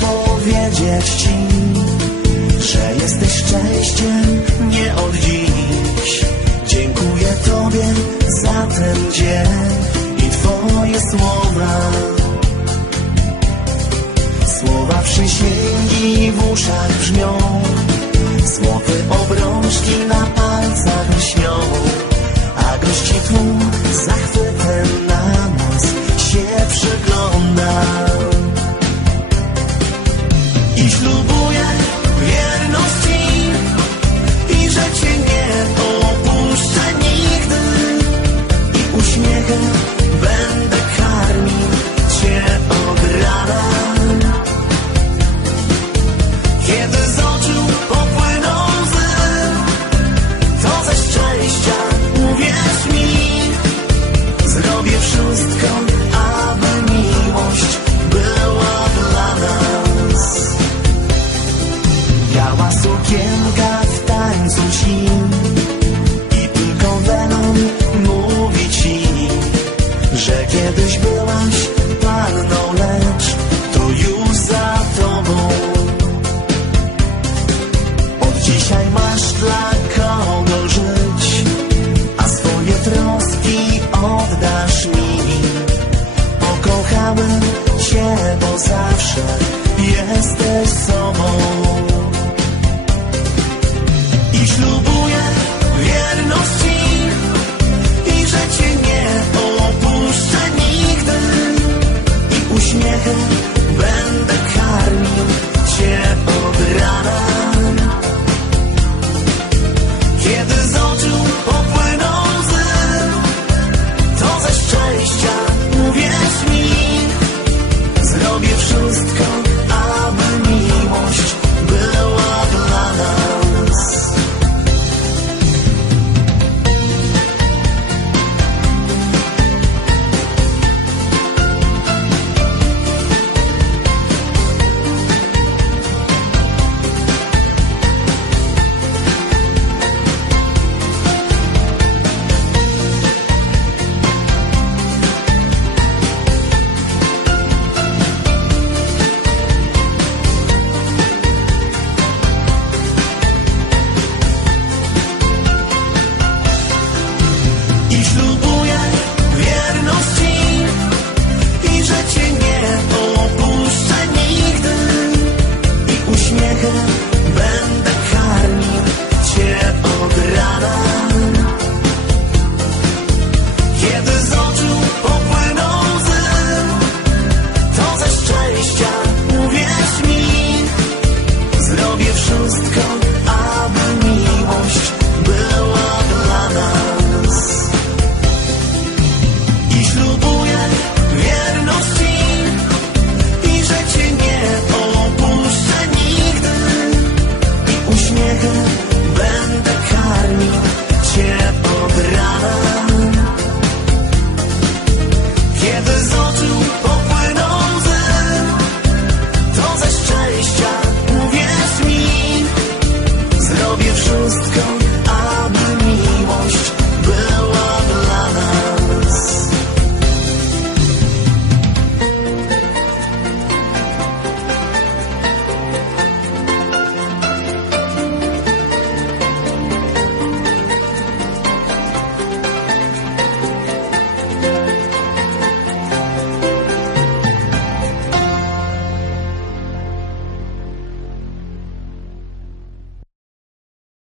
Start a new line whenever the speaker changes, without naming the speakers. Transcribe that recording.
powiedzieć Ci, że jesteś szczęściem nie od dziś. Dziękuję Tobie za ten dzień i Twoje słowa. Słowa przysięgi w uszach brzmią, złote obrączki na palcach lśnią, a gości tłum z okienka w tańcu ci I tylko Venom mówi ci Że kiedyś byłaś panną, lecz to już za tobą. Od dzisiaj masz dla kogo żyć A swoje troski oddasz mi. Pokochałem cię, bo zawsze jesteś sobą.